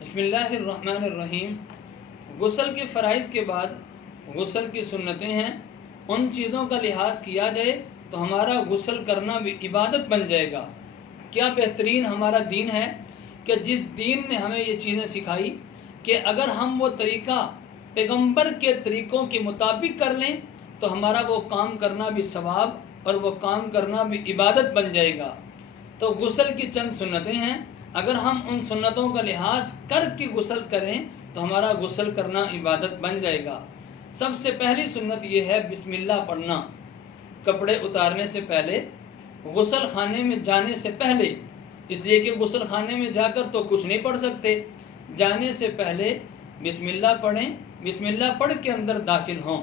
بسم اللہ الرحمن الرحیم۔ غسل کے فرائض کے بعد غسل کی سنتیں ہیں، ان چیزوں کا لحاظ کیا جائے تو ہمارا غسل کرنا بھی عبادت بن جائے گا۔ کیا بہترین ہمارا دین ہے کہ جس دین نے ہمیں یہ چیزیں سکھائی کہ اگر ہم وہ طریقہ پیغمبر کے طریقوں کے مطابق کر لیں تو ہمارا وہ کام کرنا بھی ثواب اور وہ کام کرنا بھی عبادت بن جائے گا۔ تو غسل کی چند سنتیں ہیں، اگر ہم ان سنتوں کا لحاظ کر کے غسل کریں تو ہمارا غسل کرنا عبادت بن جائے گا۔ سب سے پہلی سنت یہ ہے بسم اللہ پڑھنا، کپڑے اتارنے سے پہلے، غسل خانے میں جانے سے پہلے، اس لیے کہ غسل خانے میں جا کر تو کچھ نہیں پڑھ سکتے، جانے سے پہلے بسم اللہ پڑھیں، بسم اللہ پڑھ کے اندر داخل ہوں۔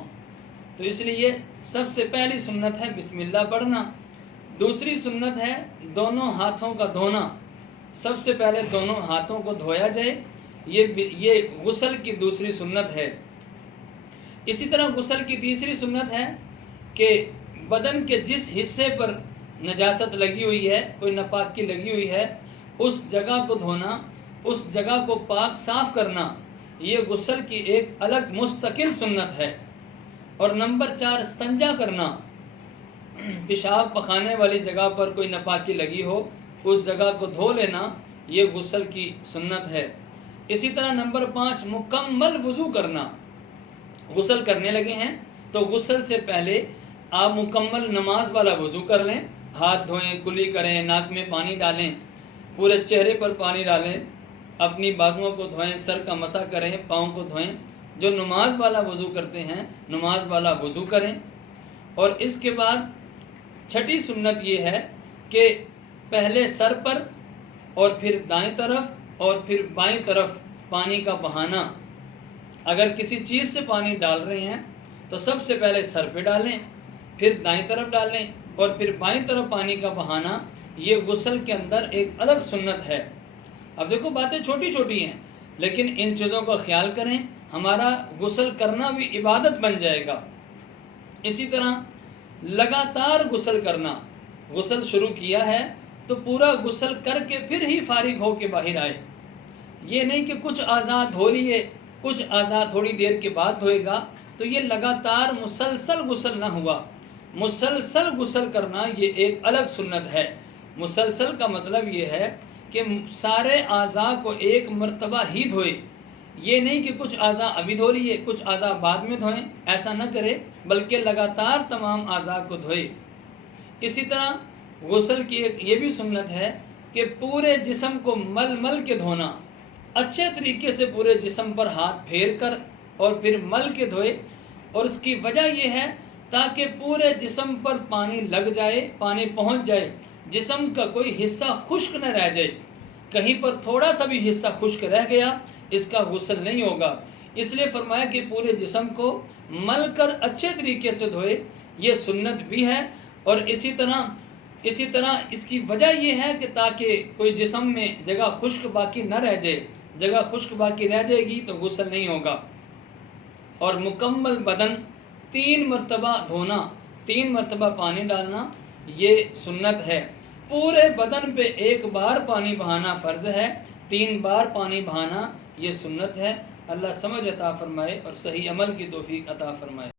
تو اس لیے سب سے پہلی سنت ہے بسم اللہ پڑھنا۔ دوسری سنت ہے دونوں ہاتھوں کا دھونا، سب سے پہلے دونوں ہاتھوں کو دھویا جائے، یہ غسل کی دوسری سنت ہے۔ اسی طرح غسل کی تیسری سنت ہے کہ بدن کے جس حصے پر نجاست لگی ہوئی ہے، کوئی ناپاکی لگی ہوئی ہے، اس جگہ کو دھونا، اس جگہ کو پاک صاف کرنا، یہ غسل کی ایک الگ مستقل سنت ہے۔ اور نمبر 4 استنجا کرنا، پیشاب پخانے والی جگہ پر کوئی ناپاکی لگی ہو اس جگہ کو دھو لینا، یہ غسل کی سنت ہے۔ اسی طرح نمبر 5 مکمل وضو کرنا، غسل کرنے لگے ہیں تو غسل سے پہلے آپ مکمل نماز والا وضو کر لیں، ہاتھ دھوئیں، کلی کریں، ناک میں پانی ڈالیں، پورے چہرے پر پانی ڈالیں، اپنی بازوؤں کو دھوئیں، سر کا مسح کریں، پاؤں کو دھوئیں، جو نماز والا وضو کرتے ہیں نماز والا وضو کریں۔ اور اس کے بعد چھٹی سنت یہ ہے کہ پہلے سر پر اور پھر دائیں طرف اور پھر بائیں طرف پانی کا بہانا، اگر کسی چیز سے پانی ڈال رہے ہیں تو سب سے پہلے سر پہ ڈالیں، پھر دائیں طرف ڈالیں اور پھر بائیں طرف پانی کا بہانا، یہ غسل کے اندر ایک الگ سنت ہے۔ اب دیکھو باتیں چھوٹی چھوٹی ہیں لیکن ان چیزوں کا خیال کریں، ہمارا غسل کرنا بھی عبادت بن جائے گا۔ اسی طرح لگاتار غسل کرنا، غسل شروع کیا ہے تو پورا غسل کر کے پھر ہی فارغ ہو کے باہر آئے، یہ نہیں کہ کچھ اعضاء دھو لیے، کچھ اعضاء تھوڑی دیر کے بعد دھوئے گا، تو یہ لگاتار مسلسل غسل نہ ہوا۔ مسلسل غسل کرنا یہ ایک الگ سنت ہے۔ مسلسل کا مطلب یہ ہے کہ سارے اعضاء کو ایک مرتبہ ہی دھوئے، یہ نہیں کہ کچھ اعضاء ابھی دھو لیے کچھ اعضاء بعد میں دھوئیں، ایسا نہ کرے بلکہ لگاتار تمام اعضاء کو دھوئے۔ اسی طرح غسل کی ایک یہ بھی سنت ہے کہ پورے جسم کو مل مل کے دھونا، اچھے طریقے سے پورے جسم پر ہاتھ پھیر کر اور پھر مل کے دھوئے، اور اس کی وجہ یہ ہے تاکہ پورے جسم پر پانی لگ جائے، پانی پہنچ جائے، جسم کا کوئی حصہ خشک نہ رہ جائے۔ کہیں پر تھوڑا سا بھی حصہ خشک رہ گیا اس کا غسل نہیں ہوگا، اس لیے فرمایا کہ پورے جسم کو مل کر اچھے طریقے سے دھوئے، یہ سنت بھی ہے۔ اور اسی طرح اس کی وجہ یہ ہے کہ تاکہ کوئی جسم میں جگہ خشک باقی نہ رہ جائے، جگہ خشک باقی رہ جائے گی تو غسل نہیں ہوگا۔ اور مکمل بدن 3 مرتبہ دھونا، 3 مرتبہ پانی ڈالنا، یہ سنت ہے۔ پورے بدن پہ 1 بار پانی بہانا فرض ہے، 3 بار پانی بہانا یہ سنت ہے۔ اللہ سمجھ عطا فرمائے اور صحیح عمل کی توفیق عطا فرمائے۔